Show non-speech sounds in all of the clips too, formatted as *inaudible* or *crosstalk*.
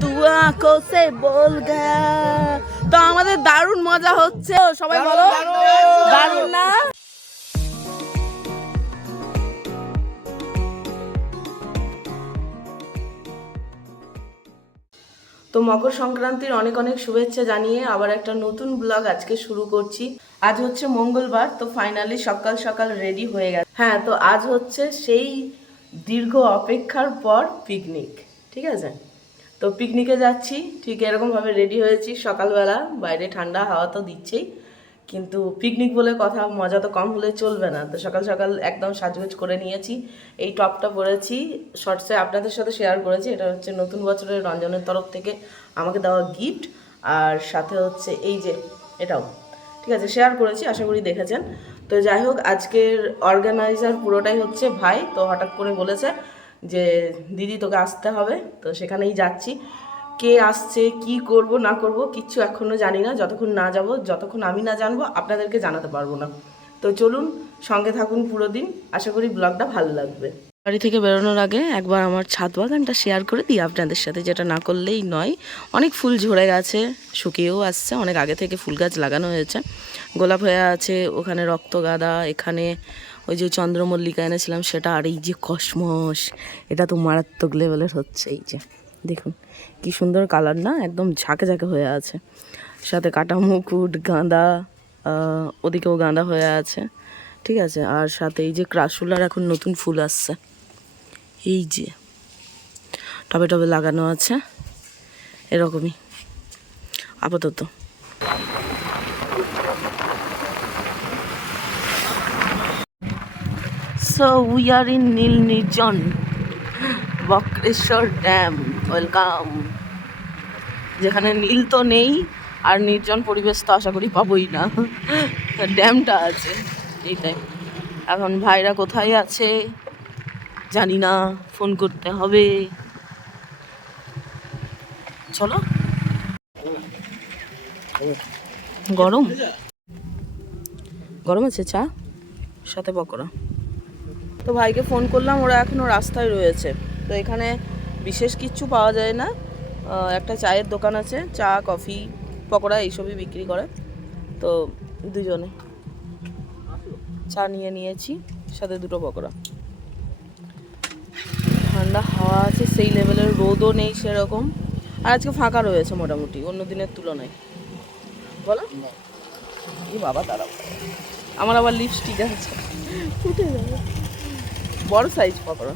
তু আঁখো বল তো আমাদের দারুণ মজা হচ্ছে। সবাই বলো। দারুণ না? তো মকর সংক্রান্তির অনেক অনেক শুভেচ্ছা জানিয়ে আবার একটা নতুন ব্লগ আজকে শুরু করছি। আজ হচ্ছে মঙ্গলবার তো ফাইনালি সকাল সকাল রেডি হয়ে গেছে। হ্যাঁ তো আজ হচ্ছে সেই দীর্ঘ অপেক্ষার পর পিকনিক ঠিক আছে? তো পিকনিকে যাচ্ছি, ঠিক এরকমভাবে রেডি হয়েছি। সকালবেলা, বাইরে ঠান্ডা হাওয়া তো দিচ্ছেই। কিন্তু পিকনিক বলে কথা, মজা তো কম হলে চলবে না। তো সকাল সকাল একদম সাজগোজ করে নিয়েছি। এই টপটা পরেছি। শর্টসে আপনাদের সাথে শেয়ার করেছি। এটা হচ্ছে নতুন বছরের রঞ্জনের তরফ থেকে আমাকে দেওয়া গিফট আর সাথে হচ্ছে এই যে, এটাও। ঠিক আছে শেয়ার করেছি, আশা করি দেখেছেন। তো যাই হোক, আজকের অর্গানাইজার পুরোটাই হচ্ছে ভাই। তো হঠাৎ করে বলেছে যে দিদি তোকে আসতে হবে, তো সেখানেই যাচ্ছি। কে আসছে, কি করব, না করব, কিচ্ছু এখনও জানি না। যতক্ষণ না যাব, যতক্ষণ আমি না জানব, আপনাদেরকে জানাতে পারব না। তো চলুন, সঙ্গে থাকুন পুরো দিন। আশা করি ব্লগটা ভালো লাগবে। বাড়ি থেকে বেরোনোর আগে একবার আমার ছাদ বাগানটা শেয়ার করে দিই আপনাদের সাথে, যেটা না করলেই নয়। অনেক ফুল ঝরে গেছে, শুকিয়েও আসছে। অনেক আগে থেকে ফুল গাছ লাগানো হয়েছে। গোলাপ হয়ে আছে, ওখানে রক্ত রক্তগাঁদা এখানে ওই যে চন্দ্রমল্লিকা এনেছিলাম, সেটা আর এই যে কসমস, এটা তো মারাত্মক লেভেলের হচ্ছে, এই যে। দেখুন, কি সুন্দর কালার না? একদম ঝাঁকে ঝাঁকে হয়ে আছে। সাথে কাটা মুকুট, গাঁদা ওদিকেও গাঁদা হয়ে আছে, ঠিক আছে? আর সাথে এই যে ক্রাসুলার এখন নতুন ফুল আসছে। এই যে, টবে টবে লাগানো আছে, এরকমই। আপাতত। So we are in Nil Nirjan Bakreshwar dam welcome যেখানে নীল তো নেই, আর নির্জন পরিবেশ তো আশা করি পাবোই না। ড্যামটা আছে, এইটাই। এখন ভাইরা কোথায় আছে, জানি না, ফোন করতে হবে। চলো। গরম। গরম আছে চা? সাথে পকোড়া। তো ভাইকে ফোন করলাম ওরা এখনও রাস্তায় রয়েছে। তো এখানে বিশেষ কিচ্ছু পাওয়া যায় না। একটা চায়ের দোকান আছে চা কফি পকোড়া এইসবই বিক্রি করে। তো দুজনে চা নিয়ে নিয়েছি সাথে দুটো পকোড়া। ঠান্ডা হাওয়া আছে সেই লেভেলের রোদও নেই সেরকম। আর আজকে ফাঁকা রয়েছে মোটামুটি অন্য দিনের তুলনায়। বলো? এই বাবা দাঁড়াও। আমার আবার লিপস্টিক আছে। ফুটে যাবে। বড় সাইজ পকোড়া।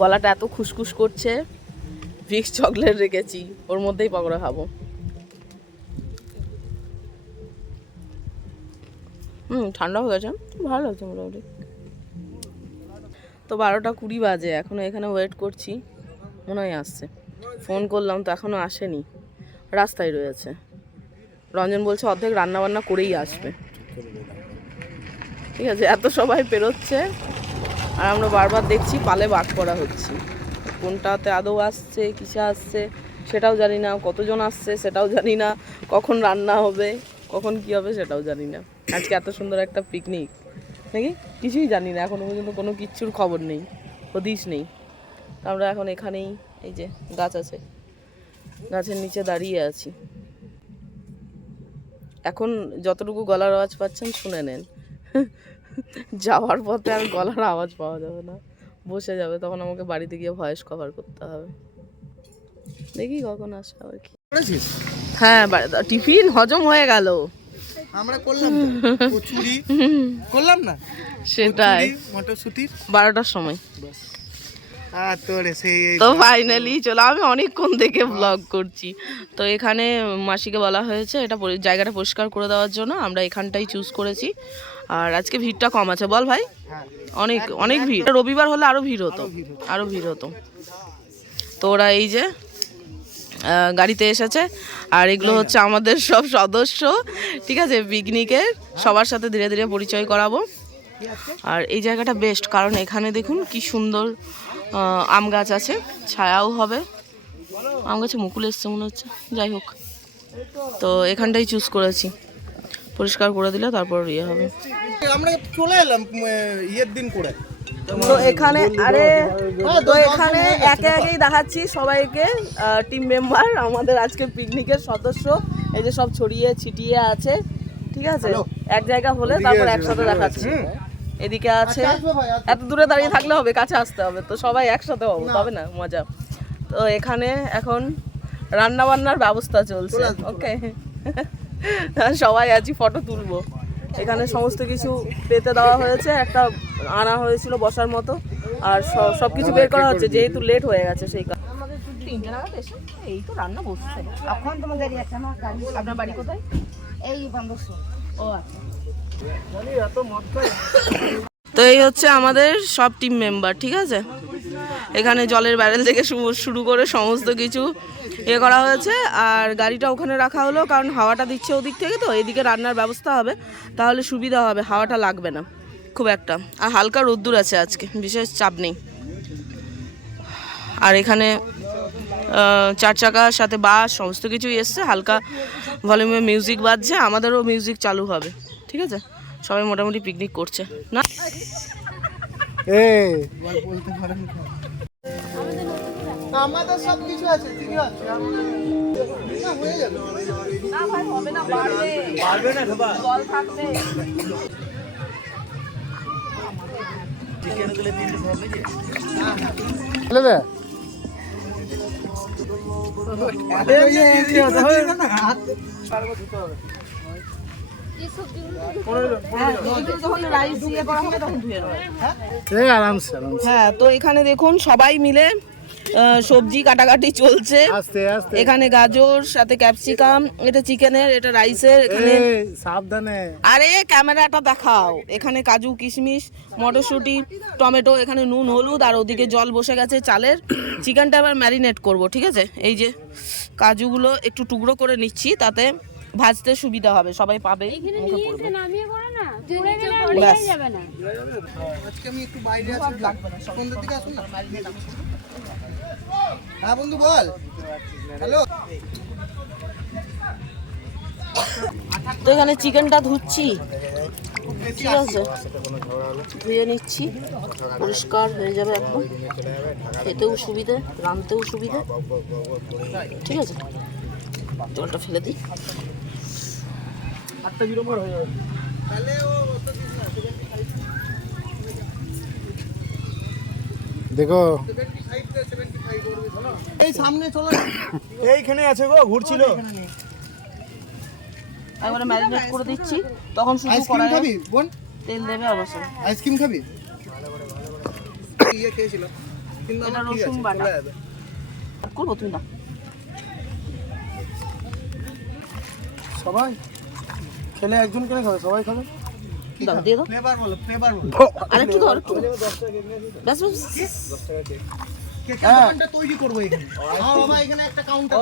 গলাটা এত খুসখুস করছে ভিক্স চকলেট রেখেছি, ওর মধ্যেই পকোড়া খাব। হুম, ঠান্ডা হয়ে গেছে। ভালো লাগছে মোটামুটি। তো বারোটা কুড়ি বাজে, এখনও এখানে ওয়েট করছি, মনে হয় আসছে। ফোন করলাম, তো এখনও আসেনি। রাস্তায় রয়েছে। রঞ্জন বলছে, অর্ধেক রান্না বান্না করেই আসবে। ঠিক আছে, এত সবাই পেরোচ্ছে আর আমরা বারবার দেখছি পালে বাদ করা হচ্ছে। কোনটাতে আদৌ আসছে, কিসে আসছে, সেটাও জানি না। কতজন আসছে, সেটাও জানি না। কখন রান্না হবে, কখন কি হবে, সেটাও জানি না। আজকে এত সুন্দর একটা পিকনিক নাকি? কিছুই জানি না। এখনও পর্যন্ত কোনো কিচ্ছুর খবর নেই হদিস নেই। তো আমরা এখন এখানেই, এই যে গাছ আছে, গাছের নিচে দাঁড়িয়ে আছি। এখন যতটুকু গলার আওয়াজ পাচ্ছেন, শুনে নেন। যাওয়ার পথে আর গলার আওয়াজ পাওয়া যাবে না। বসে যাবে তখন আমাকে বাড়িতে গিয়ে ভয়েস কভার করতে হবে। দেখি কখন আসে আবার কি। করেছিস? হ্যাঁ টিফিন হজম হয়ে গেল। আমরা করলাম। কচুরি। করলাম না? সেটাই। মটরশুটির? বারোটার সময়। তো ফাইনালি চলো আমি অনেকক্ষণ থেকে ব্লগ করছি। তো এখানে মাসিকে বলা হয়েছে এটা জায়গাটা পরিষ্কার করে দেওয়ার জন্য আমরা এখানটাই চুজ করেছি। আর আজকে ভিড়টা কম আছে, বল ভাই। অনেক অনেক ভিড়। রবিবার হলে আরও ভিড় হতো, আরও ভিড় হতো। তো ওরা এই যে গাড়িতে এসেছে, আর এগুলো হচ্ছে আমাদের সব সদস্য, ঠিক আছে, পিকনিকের। সবার সাথে ধীরে ধীরে পরিচয় করাবো। আর এই জায়গাটা বেস্ট কারণ এখানে দেখুন কি সুন্দর আম গাছ আছে, ছায়াও হবে। আম গাছে মুকুল এসছে মনে হচ্ছে, যাই হোক। তো এখানটাই চুজ করেছি। পরিষ্কার করে দিলে তারপর ইয়ে হবে। আমরা চলে এলাম ইয়ের দিন করে। তো এখানে আরে তো এখানে একে একেই দেখাচ্ছি সবাইকে টিম মেম্বার আমাদের আজকে পিকনিকের সদস্য। এই যে সব ছড়িয়ে ছিটিয়ে আছে ঠিক আছে? এক জায়গা হলে তারপর একসাথে দেখাচ্ছি। এদিকে আছে। এত দূরে দাঁড়িয়ে থাকলে হবে কাছে আসতে হবে। তো সবাই একসাথে হব তবে না মজা। তো এখানে এখন রান্না বান্নার ব্যবস্থা চলছে ওকে *laughs* সবাই আছি ফটো তুলবো। এখানে সমস্ত কিছু পেতে দেওয়া হয়েছে একটা আনা হয়েছিল বসার মতো আর সব কিছু বের করা হচ্ছে যেহেতু লেট হয়ে গেছে সেই কারণে তিনটে নাগাদ এসে এই তো রান্না বসছে। এখন তোমার গাড়ি আছে আমার গাড়ি আপনার বাড়ি কোথায়? এই বান্ধব ও আচ্ছা। তো এই হচ্ছে আমাদের সব টিম মেম্বার ঠিক আছে? এখানে জলের ব্যারেল থেকে শুরু করে সমস্ত কিছু এ করা হয়েছে। আর গাড়িটা ওখানে রাখা হলো কারণ হাওয়াটা দিচ্ছে ওদিক থেকে তো এদিকে রান্নার ব্যবস্থা হবে তাহলে সুবিধা হবে হাওয়াটা লাগবে না খুব একটা। আর হালকা রোদ্দুর আছে আজকে বিশেষ চাপ নেই। আর এখানে চার চাকার সাথে বাস সমস্ত কিছুই এসছে হালকা ভলিউমে মিউজিক বাজছে আমাদেরও মিউজিক চালু হবে ঠিক আছে? সবাই মোটামুটি পিকনিক করছে না? আমাদের সব কিছু আছে ঠিক আছে? হয়ে যাবে। না ভাই হবে না বাড়বে। না জল থাকবে। তো এখানে দেখুন সবাই মিলে সবজি কাটাকাটি চলছে। আস্তে আস্তে। এখানে গাজর সাথে ক্যাপসিকাম এটা চিকেনের এটা রাইসের এখানে সাবধানে। আরে ক্যামেরাটা দেখাও। এখানে কাজু কিশমিশ মটরশুঁটি টমেটো এখানে নুন হলুদ আর ওদিকে জল বসে গেছে চালের। চিকেনটা আবার ম্যারিনেট করব ঠিক আছে? এই যে কাজুগুলো একটু টুকরো করে নিচ্ছি তাতে ভাজতে সুবিধা হবে সবাই পাবে মুখে পড়বে। ব্যাস। আজকে আমি একটু বাইরে আছি সন্ধ্যের দিকে আসুন না। হ্যাঁ বন্ধু বল। হ্যালো। তো এখানে চিকেনটা ধুচ্ছি। ঠিক আছে। ধুয়ে নিচ্ছি। পরিষ্কার হয়ে যাবে একদম খেতেও সুবিধে রাঁধতেও সুবিধে। ঠিক আছে। জলটা ফেলে দিই। তাহলে ও অত দিস না দেখো। এই সামনে চলো এইখানে আছে গো ঘুরছিল। একবারে ম্যারিনেট করে দিচ্ছি তখন শুধু আইসক্রিম খাবি বোন? তেল দেবে অবশ্যই। আইসক্রিম খাবি? ইয়ে খেয়েছিলাম কিন্তু আমার রসুন বাটা। করব তুমি না সবাই? খেলে একজন কেন খাবে সবাই খাবে? দাও দিয়ে দাও। ফ্লেভার বলো ফ্লেভার বলো। আরেকটু দাও আরেকটু তৈরি করব এখানে? বাবা এখানে একটা কাউন্টার।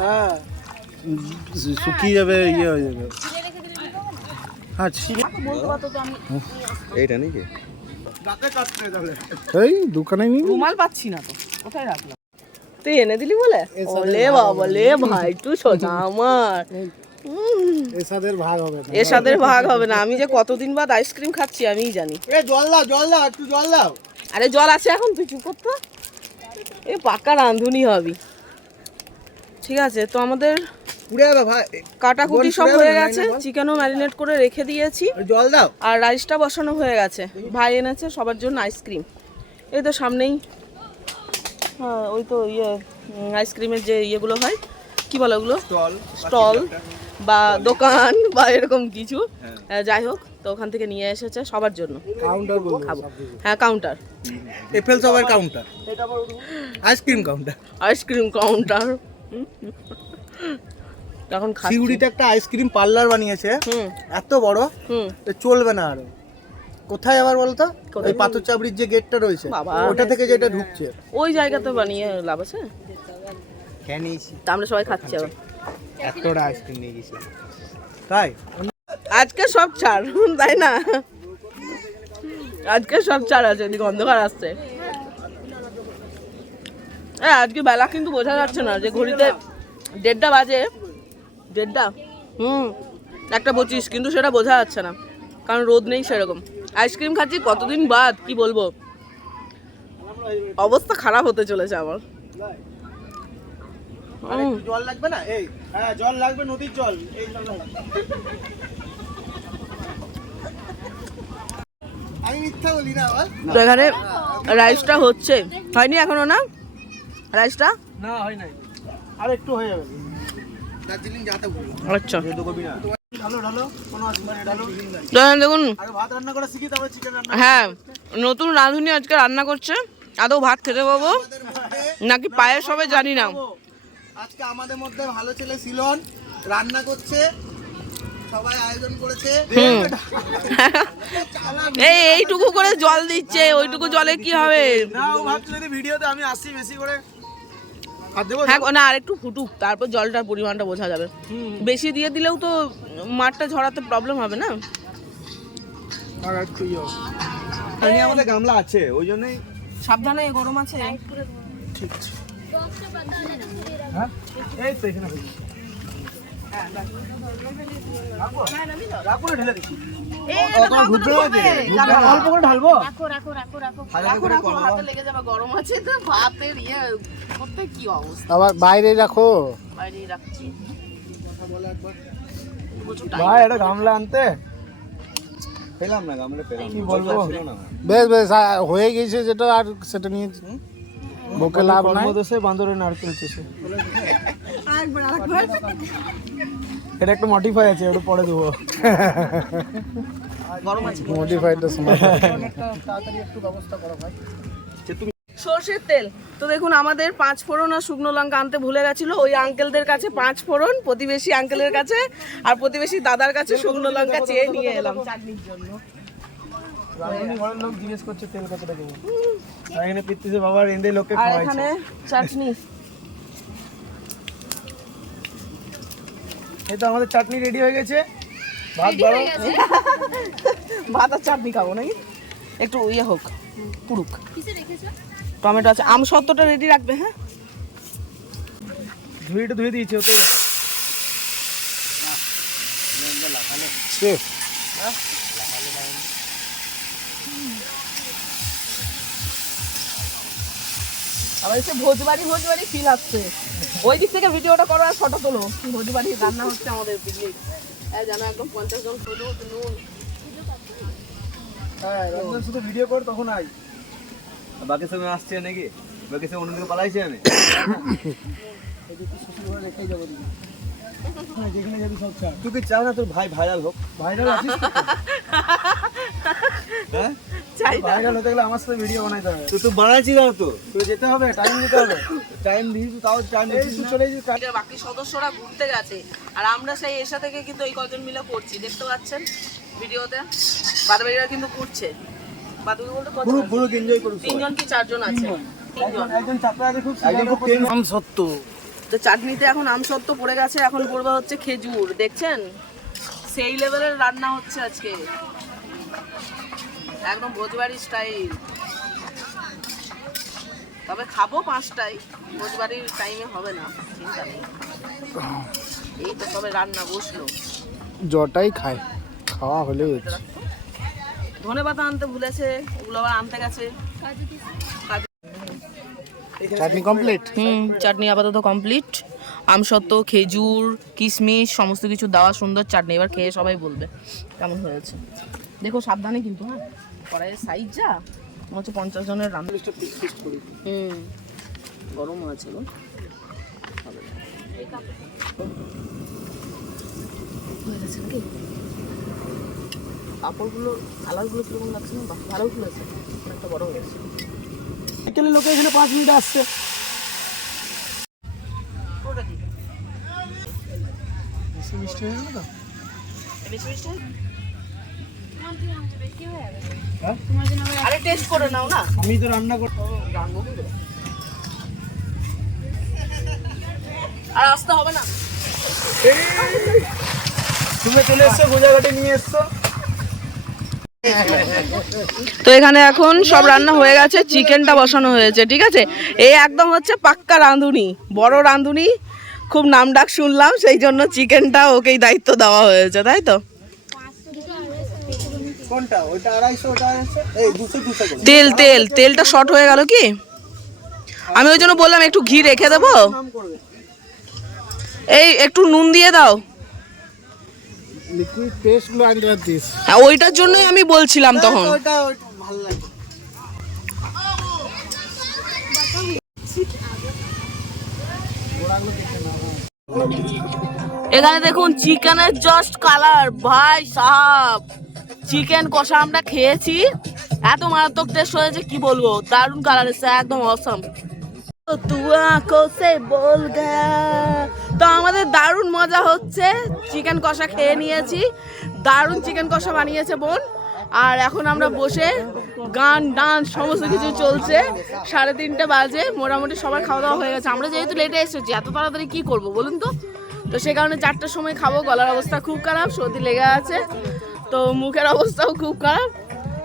হ্যাঁ। শুকিয়ে যাবে ইয়ে হয়ে যাবে। হ্যাঁ পারতো তো আমি রাতে কাটতে তাহলে এই দোকানে রুমাল পাচ্ছি না তো কোথায় রাখলাম? তুই এনে দিলি বলে? ওলে বাবা। লে ভাই তুই সোজা আমার। এসাদের ভাগ হবে না। এসাদের ভাগ হবে না। আমি যে কতদিন বাদ আইসক্রিম খাচ্ছি আমিই জানি। এ জল দাও জল দাও একটু জল দাও। আরে জল আছে এখন তুই চুপ করতো এ পাকা রাঁধুনি হবি। ঠিক আছে তো আমাদের কাটাকুটি সব হয়ে গেছে। চিকেনও ম্যারিনেট করে রেখে দিয়েছি। জল দাও। আর রাইসটা বসানো হয়ে গেছে। ভাই এনেছে সবার জন্য আইসক্রিম এই তো সামনেই হ্যাঁ ওই তো ইয়ে আইসক্রিমের যে ইয়েগুলো হয় কি বলে ওগুলো? জল স্টল। বা দোকান। বা এরকম কিছু। আহ, যাই হোক তো ওখান থেকে নিয়ে এসেছে সবার জন্য। কাউন্টার খাব। হ্যাঁ কাউন্টার এফএল সবার counter ice cream counter ice cream counter তখন সিউড়িতে একটা আইসক্রিম পার্লার বানিয়েছে। এত বড় চলবে না আর। কোথায় আবার বলতো? কোথায়? ওই পাথর চাবড়ির যে গেটটা রয়েছে বাবা। ওটা থেকে যেটা ঢুকছে। ওই জায়গাতে বানিয়ে লাভ আছে? তা আমরা সবাই খাচ্ছি আবার। এতটা আইসক্রিম নিয়ে গেছি। তাই? আজকে সব ছাড় তাই না? আজকে সব ছাড় আছে এদিকে অন্ধকার আসছে। হ্যাঁ আজকে বেলা কিন্তু বোঝা যাচ্ছে না যে ঘড়িতে দেড়টা বাজে। দেড়টা? হুম একটা পঁচিশ কিন্তু সেটা বোঝা যাচ্ছে না কারণ রোদ নেই সেরকম। আইসক্রিম খাচ্ছি কতদিন বাদ কি বলব? অবস্থা খারাপ হতে চলেছে আমার। আর একটু জল লাগবে না? এই হ্যাঁ জল লাগবে নদীর জল। এই জল আমি মিথ্যা বলি না বল। এখানে রাইসটা হচ্ছে। হয়নি এখনও না? রাইসটা না হয় নাই। আর একটু হয়ে যাবে। দার্জিলিং যাতে আচ্ছা। ঢালো ঢালো কোনো অসুবিধা নেই ঢালো? তো এখানে দেখুন ভাত রান্না করা শিখি তারপরে চিকেন রান্না হ্যাঁ নতুন রাঁধুনি আজকে রান্না করছে। আদৌ ভাত খেতে পাবো? নাকি পায়েস হবে জানি না। আজকে আমাদের মধ্যে ভালো ছেলে সিলন রান্না করছে সবাই আয়োজন করেছে। এই এইটুকু করে জল দিচ্ছে ওইটুকু জলে কি হবে? না ও ভাবছিল যদি ভিডিওতে আমি আসি বেশি করে। হ্যাঁ না আর একটু ফুটুক তারপর জলটার পরিমাণটা বোঝা যাবে। বেশি দিয়ে দিলেও তো মাঠটা ঝরাতে প্রবলেম হবে না? পানি আমাদের গামলা আছে ওই জন্যই সাবধানে গরম আছে। ঠিক আছে। হ্যাঁ? এই তো এখানে হয়ে গেছে। রাখব? রাখব না ঢেলে দিচ্ছি। অল্প করে ঢালবো? রাখো রাখো রাখো। রাখো রাখো রাখো হাতে লেগে যাবে গরম আছে তো ভাতের ইয়ে করতে কি অবস্থা? আবার বাইরে রাখো। বাইরে রাখছি। ভাই এটা গামলা আনতে পেলাম না গামলা পেলাম কি বলব? বেশ বেশ হয়ে গেছে যেটা আর সেটা নিয়ে বকে লাভ নাই। কর্মদোষে বান্দরের নারকেল চুষে এটা একটু মডিফাই আছে ওটা পরে দেবো। গরম সময় তাড়াতাড়ি একটু ব্যবস্থা করো ভাই সর্ষের তেল। তো দেখুন আমাদের পাঁচ ফোড়ন আর শুকনো লঙ্কা আনতে ভুলে গেছিল। ওই আঙ্কেলদের কাছে পাঁচ ফোড়ন প্রতিবেশী আঙ্কেলের কাছে আর প্রতিবেশী দাদার কাছে শুকনো লঙ্কা চেয়ে নিয়ে এলাম। চাটনির জন্য রাঁধুনি লোক জিজ্ঞেস করছে তেল কতটা দেবো? আর এখানে পিত্তিছে বাবা রেন্দে লোককে আর খাওয়াইছে। এখানে চাটনি। এই তো আমাদের চাটনি রেডি হয়ে গেছে। ভাত বড় ভাত আর চাটনি খাব নাকি? একটু ইয়ে হোক পুরুক। টমেটো আছে। আম সত্তরটা রেডি রাখবে হ্যাঁ? ধুয়েটা ধুয়ে দিয়েছে ওতে আবার এসে ভোজবাড়ি ভোজবাড়ি ফিল আসছে। ওই দিক থেকে ভিডিওটা করো আর ফটো তোলো। ভোজবাড়ি রান্না হচ্ছে আমাদের পিকনিক জানো একদম পঞ্চাশ জন ফটো নুন। হ্যাঁ শুধু ভিডিও কর তখন আই বাকি সময় আসছে নাকি? বাকি সময় অন্যদিকে পালাইছে আমি রেখেই যাব যেখানে যাবি সব ছাড় তুই কি চাও না তোর ভাই ভাইরাল হোক? ভাইরাল আছিস হ্যাঁ? চাই না। ভাইরাল হতে গেলে আমার সাথে ভিডিও বানাইতে হবে। তুই তো বানাচ্ছিস না তো। তুই যেতে হবে টাইম দিতে হবে। টাইম দিয়েছিস তাও টাইম চলে যাবি বাকি- বাকি সদস্যরা ঘুরতে গেছে। আর আমরা সেই এসা থেকে কিন্তু এই কজন মিলে করছি। দেখতে পাচ্ছেন ভিডিওতে। বাদবাড়িরা কিন্তু ঘুরছে। বাদবাড়ি বলতে কজন পুরো আছে? এনজয় করুক তিনজন কি চারজন আছে? তিনজন। একজন ছাত্র আছে খুব একজন খুব টেন আম সত্য। তো চাটনিতে এখন আমসত্ব পড়ে গেছে। এখন পড়বে হচ্ছে খেজুর। দেখছেন? সেই লেভেলের রান্না হচ্ছে আজকে। একদম ভোজবাড়ি স্টাইল তবে খাব পাঁচটাই ভোজবাড়ির টাইমে হবে না চিন্তা নেই। এই তো সবে রান্না বসল। জটাই খায় খাওয়া হচ্ছে। ধনে পাতা আনতে ভুলেছে ওগুলো আবার আনতে গেছে। চাটনি কমপ্লিট হুম চাটনি আপাতত কমপ্লিট আমসত্ত্ব খেজুর কিশমিশ সমস্ত কিছু দেওয়া সুন্দর চাটনি এবার খেয়ে সবাই বলবে কেমন হয়েছে। দেখো সাবধানে কিন্তু হ্যাঁ। কড়াইয়ের সাইজ যা হচ্ছে পঞ্চাশ জনের রান্না হুম গরম আছে গো হবে। হয়ে গেছে নাকি? পাঁপড়গুলো কালারগুলো কীরকম লাগছে না ভালো ফুলেছে অনেকটা বড় হয়েছে বিকেলে লোকে এখানে পাঁচ মিনিট আসছে মিষ্টি হয়ে গেল তো মিষ্টি? হ্যাঁ? আরে টেস্ট করে নাও না। আমি তো রান্না করতে? আর আসতে হবে না। তুমি চলে এসছো গোজাঘাটে নিয়ে এসছো। তো এখানে এখন সব রান্না হয়ে গেছে চিকেনটা বসানো হয়েছে ঠিক আছে? এই একদম হচ্ছে পাক্কা রাঁধুনি বড় রাঁধুনি খুব নাম ডাক শুনলাম সেই জন্য চিকেনটা ওকেই দায়িত্ব দেওয়া হয়েছে তাই তো? কোনটা? ওইটা আড়াইশো ওটা এই দুশো দুশো তেল তেল তেলটা শর্ট হয়ে গেল কি? আমি ওই জন্য বললাম একটু ঘি রেখে দেবো। এই একটু নুন দিয়ে দাও। হ্যাঁ ওইটার জন্যই আমি বলছিলাম তখন। ওইটা ওইটা ভালো লাগে। এখানে দেখুন চিকেনের জাস্ট কালার ভাই সাহাব। চিকেন কষা আমরা খেয়েছি। এত মারাত্মক টেস্ট হয়েছে, কি বলব? দারুণ কালার এসেছে, একদম অসম তু আমাদের দারুণ মজা হচ্ছে, চিকেন কষা খেয়ে নিয়েছি। দারুণ চিকেন কষা বানিয়েছে বোন। আর এখন আমরা বসে গান, ডান্স, সমস্ত কিছু চলছে। সাড়ে তিনটে বাজে, মোটামুটি সবার খাওয়া দাওয়া হয়ে গেছে। আমরা যেহেতু লেটে এসেছি, এত তাড়াতাড়ি কি করব বলুন তো? তো সে কারণে চারটার সময় খাব, গলার অবস্থা খুব খারাপ, সর্দি লেগে আছে, তো মুখের অবস্থাও খুব খারাপ।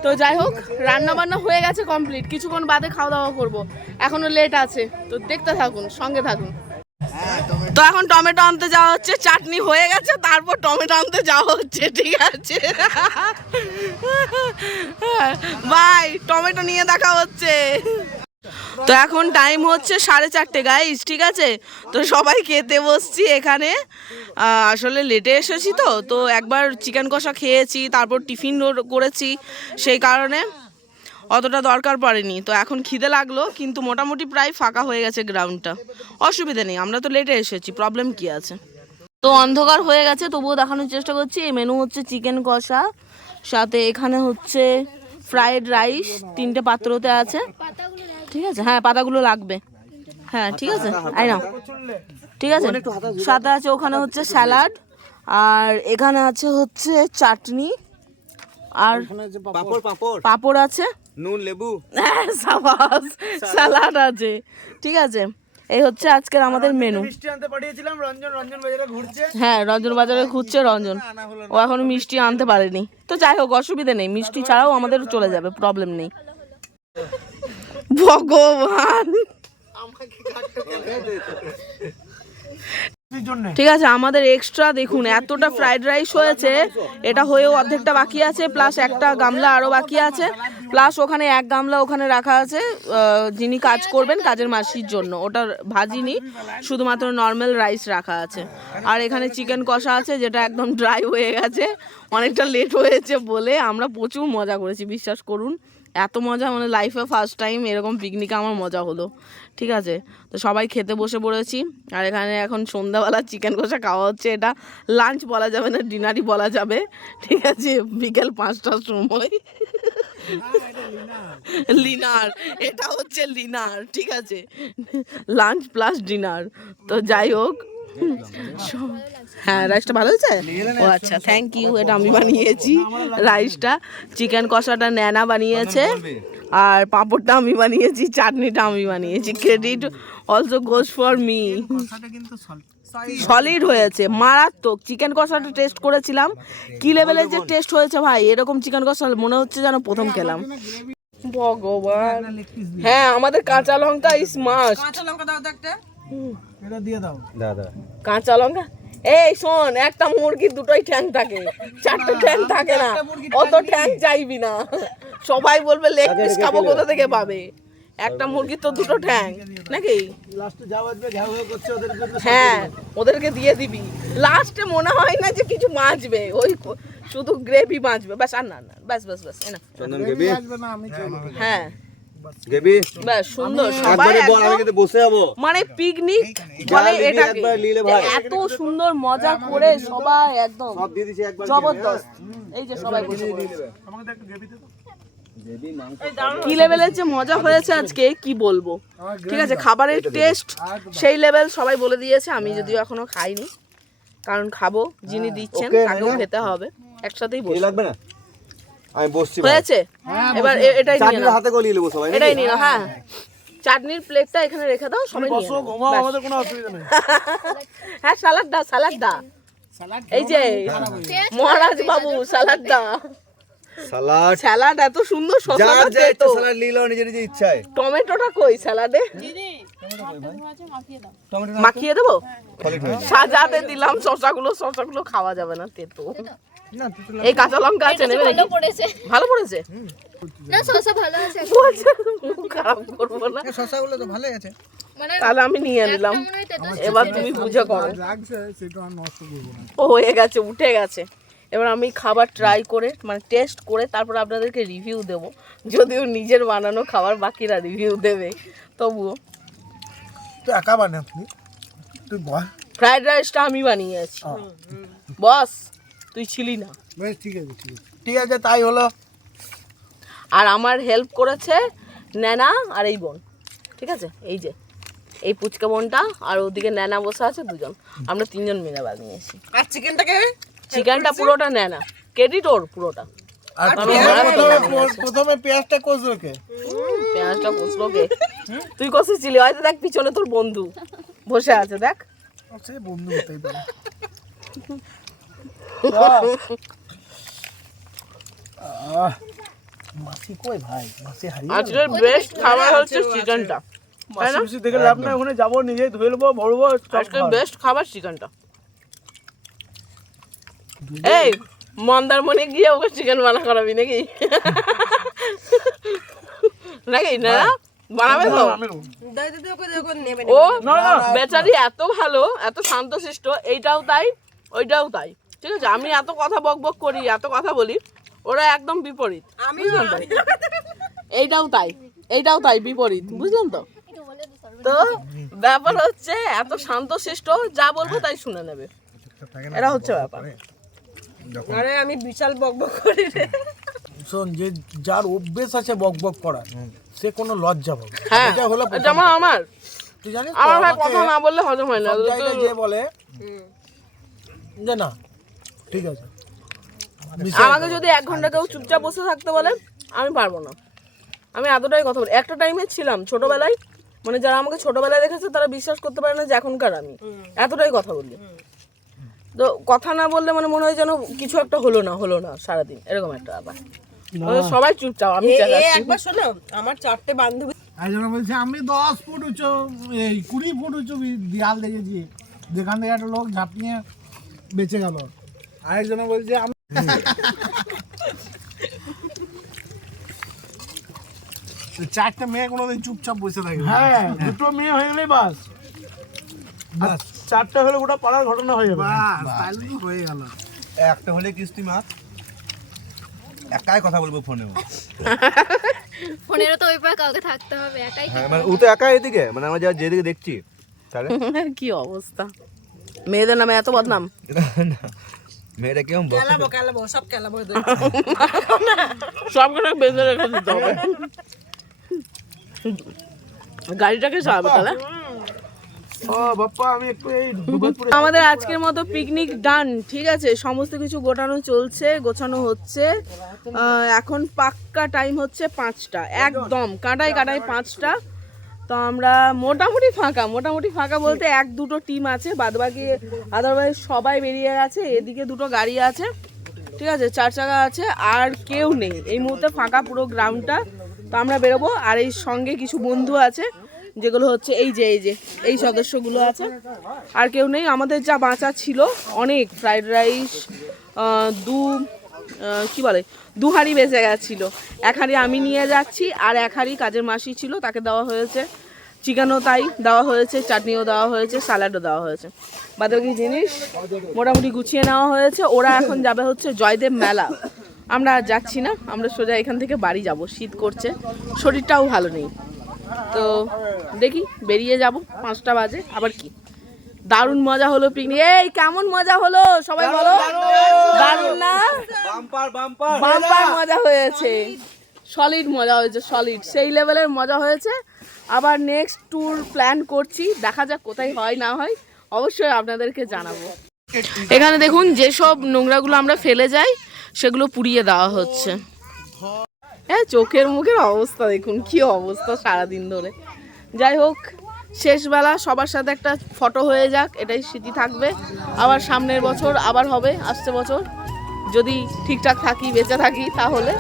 তো যাই হোক রান্না বান্না হয়ে গেছে কমপ্লিট কিছুক্ষণ বাদে খাওয়া দাওয়া করব। এখনও লেট আছে, তো দেখতে থাকুন, সঙ্গে থাকুন। তো এখন টমেটো আনতে যাওয়া হচ্ছে, চাটনি হয়ে গেছে, তারপর টমেটো আনতে যাওয়া হচ্ছে, ঠিক আছে? *laughs* বাই, টমেটো নিয়ে দেখা হচ্ছে। তো এখন টাইম হচ্ছে সাড়ে চারটে গাইস ঠিক আছে? তো সবাই খেতে বসছি এখানে। আসলে লেটে এসেছি তো তো একবার চিকেন কষা খেয়েছি, তারপর টিফিন করেছি, সেই কারণে অতটা দরকার পড়েনি। তো এখন খিদে লাগল, কিন্তু মোটামুটি প্রায় ফাঁকা হয়ে গেছে গ্রাউন্ডটা অসুবিধা নেই, আমরা তো লেটে এসেছি প্রবলেম কি আছে? তো অন্ধকার হয়ে গেছে, তবুও দেখানোর চেষ্টা করছি, এই মেনু হচ্ছে চিকেন কষা, সাথে এখানে হচ্ছে ফ্রায়েড রাইস তিনটে পাত্রতে আছে। ঠিক আছে? হ্যাঁ পাতাগুলো লাগবে। হ্যাঁ ঠিক আছে? আই নাও। ঠিক আছে? সাদা আছে ওখানে হচ্ছে স্যালাড। আর এখানে আছে হচ্ছে চাটনি। আর পাপড়। পাপড় পাঁপড়। আছে? নুন লেবু। হ্যাঁ, সাবাস স্যালাড। আছে। ঠিক আছে? এই হচ্ছে আজকের আমাদের মেনু। মিষ্টি আনতে পাঠিয়েছিলাম রঞ্জন রঞ্জন বাজারে ঘুরছে। হ্যাঁ রঞ্জন বাজারে খুঁজছে রঞ্জন। ও এখনও মিষ্টি আনতে পারেনি। তো যাই হোক অসুবিধা নেই মিষ্টি ছাড়াও আমাদের চলে যাবে প্রবলেম নেই। ভগবান। ঠিক আছে, আমাদের এক্সট্রা দেখুন, এতটা ফ্রাইড রাইস হয়েছে, এটা হয়েও অর্ধেকটা বাকি আছে প্লাস একটা গামলা আরও বাকি আছে প্লাস ওখানে এক গামলা ওখানে রাখা আছে যিনি কাজ করবেন কাজের মাসির জন্য ওটা ভাজিনি, শুধুমাত্র নর্মাল রাইস রাখা আছে। আর এখানে চিকেন কষা আছে, যেটা একদম ড্রাই হয়ে গেছে, অনেকটা লেট হয়েছে বলে আমরা প্রচুর মজা করেছি, বিশ্বাস করুন। এত মজা মানে লাইফে ফার্স্ট টাইম এরকম পিকনিকে আমার মজা হলো। ঠিক আছে? তো সবাই খেতে বসে পড়েছি। আর এখানে এখন সন্ধ্যাবেলা চিকেন কষা খাওয়া হচ্ছে এটা। লাঞ্চ বলা যাবে না ডিনারই বলা যাবে। ঠিক আছে? বিকেল পাঁচটার সময়। লিনার এটা হচ্ছে লিনার ঠিক আছে? লাঞ্চ প্লাস ডিনার তো যাই হোক হ্যাঁ রাইসটা ভালো হয়েছে? ও আচ্ছা থ্যাংক ইউ এটা আমি বানিয়েছি। রাইসটা চিকেন কষাটা ন্যানা বানিয়েছে। আর পাঁপড়টা আমি বানিয়েছি চাটনিটা আমি বানিয়েছি। Credit also goes for me কষাটা solid হয়েছে মারাত্মক। চিকেন কষাটা টেস্ট করেছিলাম। কি লেভেলের যে টেস্ট হয়েছে ভাই? এরকম চিকেন কষা মনে হচ্ছে যেন প্রথম খেলাম। ভগবান। হ্যাঁ আমাদের কাঁচা লঙ্কা ইস মাস্ট এটা দিয়ে দাও। দাদা কাঁচা লঙ্কা এই শোন একটা মুরগির দুটোই ঠ্যাং থাকে। চারটে ঠ্যাং থাকে না। অত ঠ্যাং চাইবি না। সবাই বলবে লেগ পিস খাব কোথা থেকে পাবে? একটা মুরগির তো দুটো ঠ্যাং নাকি? হ্যাঁ ওদেরকে দিয়ে দিবি। লাস্টে মনে হয় না যে কিছু বাঁচবে। ওই শুধু গ্রেভি বাঁচবে। ব্যাস আর না না ব্যাস ব্যাস ব্যাস এনা। হ্যাঁ। গেবি? ব্যাস সুন্দর। সবাই একবারে বল আমি একদম বসে যাব। মানে পিকনিক বলে এটাকে। এত সুন্দর মজা করে সবাই একদম সব দিয়ে দিছি একবার জবরদস্ত। এই যে সবাই কি লেভেলের যে মজা হয়েছে আজকে কি বলব? ঠিক আছে খাবারের টেস্ট সেই লেভেল সবাই বলে দিয়েছে আমি যদিও এখনও খাইনি। কারণ খাব যিনি দিচ্ছেন তাকেও খেতে হবে। একসাথেই লাগবে না? আমি বসছি হয়েছে? এবার এটাই নিয়ে নাও। হাতে গলিয়ে নেব সবাই এটাই নিয়ে নাও হ্যাঁ। চাটনির প্লেটটা এখানে রেখে দাও সবাই নিয়ে বসো নাও। ঘুমাও আমাদের কোনো অসুবিধা নেই। *laughs* হ্যাঁ সালাদ দা সালাদ দা। এই যে মহারাজ বাবু সালাদ দা। সালাড স্যালাড এত সুন্দর যার শসাটা যে নিজের নিজের ইচ্ছায়। টমেটোটা কই স্যালাডে টমেটো মাখিয়ে দেবো? সলিড হয়ে সাজাতে দিলাম শশাগুলো শশাগুলো খাওয়া যাবে না তেতো। না এই কাঁচা লঙ্কা আছে নেবে পড়েছে। ভালো পড়েছে? না শসা ভালো আছে খারাপ করব না। শশাগুলো তো ভালোই আছে। মানে তাহলে আমি নিয়ে নিলাম। হয় এবার তুমি বুঝে করো। লাগছে সেটা আর নষ্ট করব না। ও হয়ে গেছে উঠে গেছে। এবার আমি খাবার ট্রাই করে মানে টেস্ট করে তারপর আপনাদেরকে রিভিউ দেব। যদিও নিজের বানানো খাবার বাকিরা রিভিউ দেবে তবুও। তুই একা বানা তুই তুই বল। ফ্রাইড রাইসটা আমি বানিয়েছি বস তুই ছিলি না। বেশ ঠিক আছে ঠিক আছে। ঠিক আছে তাই হলো। আর আমার হেল্প করেছে ন্যানা আর এই বোন। ঠিক আছে? এই যে এই পুচকা বোনটা আর ওদিকে ন্যানা বসে আছে দুজন। আমরা তিনজন মিলে বানিয়েছি। আর চিকেনটাকে চিকেনটা পুরোটা ন্যানা। ক্রেডিট ওর পুরোটা। আর প্রথমে পেঁয়াজটা কোষ রেখে পেঁয়াজটা কষলো কে তুই কষেছিলি হয়তো দেখ পিছনে তোর বন্ধু। বসে আছে দেখ। সে বন্ধু হতেই পারে। মাসি কই ভাই? মাসি হারিয়ে আজকের বেস্ট খাবার হচ্ছে চিকেনটা মাসি বেশি দেখে লাভ নাই ওখানে যাব নিজেই ধুয়ে নেব ভরবো আজকের বেস্ট খাবার চিকেনটা। এই মন্দারমণি গিয়ে ওকে চিকেন বানা করাবি নাকি? নাকি? না? বানাবে তো? ও। বেচারি এত ভালো এত শান্তশিষ্ট এইটাও তাই ওইটাও তাই। ঠিক আছে? আমি এত কথা বক বক করি এত কথা বলি ওরা একদম বিপরীত। বুঝলেন তো? এইটাও তাই এইটাও তাই বিপরীত। বুঝলেন তো? তো ব্যাপার হচ্ছে এত শান্তশিষ্ট যা বলব তাই শুনে নেবে। এটা হচ্ছে ব্যাপার। আরে আমি বিশাল বকবক করি রে। শোন যে যার অভ্যেস আছে বক বক করার সে কোনো লজ্জা পাবে হ্যাঁ এটা হলো যেমন আমার। তুই জানিস আমার ভাই কথা না বললে হজম হয় না। সব জায়গায় যে বলে যে না ঠিক আছে। আমাকে যদি এক ঘণ্টা কেউ চুপচাপ বসে থাকতে বলে আমি পারব না। আমি এতটাই কথা বলি। একটা টাইমে ছিলাম ছোটবেলায় মানে যারা আমাকে ছোটবেলায় দেখেছে তারা বিশ্বাস করতে পারে না যে এখনকার আমি। এতটাই কথা বলি। তো কথা না বললে মানে মনে হয় যেন কিছু একটা হলো না হলো না সারাদিন। এরকম একটা ব্যাপার। সবাই চুপচাপ আমি। একবার শোনো আমার চারটে বান্ধবী একজন বলছে আমি দশ ফুট উঁচু এই কুড়ি ফুট উঁচু বি- দেয়াল দেখেছি। যেখান থেকে একটা লোক ঝাঁপিয়ে বেঁচে গেল। আরেকজন বলছে আমি চারটে মেয়ে কোনোদিন চুপচাপ বসে থাকে। হ্যাঁ দুটো মেয়ে হয়ে গেলে বাস। বাস। চারটে হলে গোটা পাড়ার ঘটনা হয়ে যাবে। বাস তাহলে তো হয়ে গেল। একটা হলে কিস্তি মাছ একাই কথা বলব ফোনে ফোনেরও তো ওই পারে কাউকে থাকতে হবে একাই হ্যাঁ মানে ও তো একা এদিকে মানে আমরা যা যেদিকে দেখছি তাহলে? *laughs* কি অবস্থা? মেয়েদের নামে এত বদনাম। না, মেয়েটা কেমন খেলাবো খেলাবো সব খেলাবো সব করে বেঁধে রেখে দিতে হবে। *laughs* গাড়িটাকে চালাবে তাহলে ও বাপ্পা আমি একটু এই দুর্গাপুরে আমাদের আজকের মতো পিকনিক ডান ঠিক আছে? সমস্ত কিছু গোটানো চলছে গোছানো হচ্ছে। এখন পাক্কা টাইম হচ্ছে পাঁচটা একদম। কাটাই কাটাই পাঁচটা। তো আমরা মোটামুটি ফাঁকা মোটামুটি ফাঁকা বলতে এক দুটো টিম আছে বাদবাকি আদারওয়াইজ সবাই বেরিয়ে গেছে এদিকে দুটো গাড়ি আছে ঠিক আছে? চার চাকা আছে আর কেউ নেই। এই মুহূর্তে ফাঁকা পুরো গ্রাউন্ডটা তো আমরা বেরোবো আর এই সঙ্গে কিছু বন্ধু আছে। যেগুলো হচ্ছে এই যে এই যে, এই সদস্যগুলো আছে। আর কেউ নেই। আমাদের যা বাঁচা ছিল, অনেক। ফ্রাইড রাইস দু কি বলে? দু বেঁচে গেছিল। এক হাঁড়ি আমি নিয়ে যাচ্ছি, আর এক হাঁড়ি কাজের মাসি ছিল, তাকে দেওয়া হয়েছে। চিকেনও তাই দেওয়া হয়েছে, চাটনিও দেওয়া হয়েছে, স্যালাডও দেওয়া হয়েছে। বাদবাকি জিনিস মোটামুটি গুছিয়ে নেওয়া হয়েছে। ওরা এখন যাবে হচ্ছে জয়দেব মেলা। আমরা যাচ্ছি না। আমরা সোজা এখান থেকে বাড়ি যাব। শীত করছে। শরীরটাও ভালো নেই। তো দেখি বেরিয়ে যাব পাঁচটা বাজে আবার কি? দারুণ মজা হলো পিকনিক এই কেমন মজা হলো? সবাই বলো। দারুণ না? Bumper bumper. বাম্পার মজা হয়েছে। সলিড মজা হয়েছে সলিড সেই লেভেলের মজা হয়েছে। আবার নেক্সট ট্যুর প্ল্যান করছি। দেখা যাক কোথায় হয় না হয়। অবশ্যই আপনাদেরকে জানাব। এখানে দেখুন যেসব নোংরাগুলো আমরা ফেলে যাই সেগুলো পুড়িয়ে দেওয়া হচ্ছে। হ্যাঁ চোখের মুখের অবস্থা দেখুন, কি অবস্থা সারাদিন ধরে। যাই হোক, শেষবেলা সবার সাথে একটা ফটো হয়ে যাক, এটাই স্মৃতি থাকবে। আবার সামনের বছর আবার হবে, আসছে বছর। যদি ঠিকঠাক থাকি, বেঁচে থাকি তাহলে।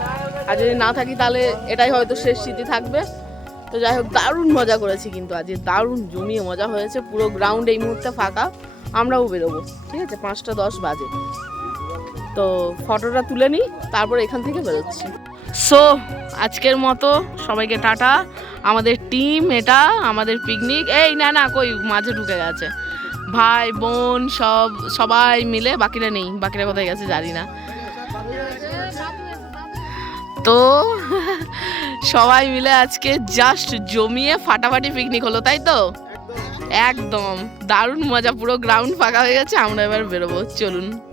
আর যদি না থাকি তাহলে এটাই হয়তো শেষ স্মৃতি থাকবে। তো যাই হোক, দারুণ মজা করেছি কিন্তু আজকে, দারুণ জমিয়ে মজা হয়েছে। পুরো গ্রাউন্ড এই মুহূর্তে ফাঁকা, আমরাও বেরোবো, ঠিক আছে? পাঁচটা দশ বাজে। তো ফটোটা তুলে নিই, তারপর এখান থেকে বেরোচ্ছি। সো আজকের মতো সবাইকে টাটা। আমাদের টিম এটা আমাদের পিকনিক এই, না না, কই, মাঝে ঢুকে গেছে। ভাই, বোন, সব, সবাই মিলে, বাকিরা নেই। বাকিরা কোথায় গেছে জানি না। তো, সবাই মিলে আজকে জাস্ট জমিয়ে ফাটাফাটি পিকনিক হলো, তাই তো? একদম। দারুণ মজা, পুরো গ্রাউন্ড ফাঁকা হয়ে গেছে, আমরা এবার বেরোবো। চলুন।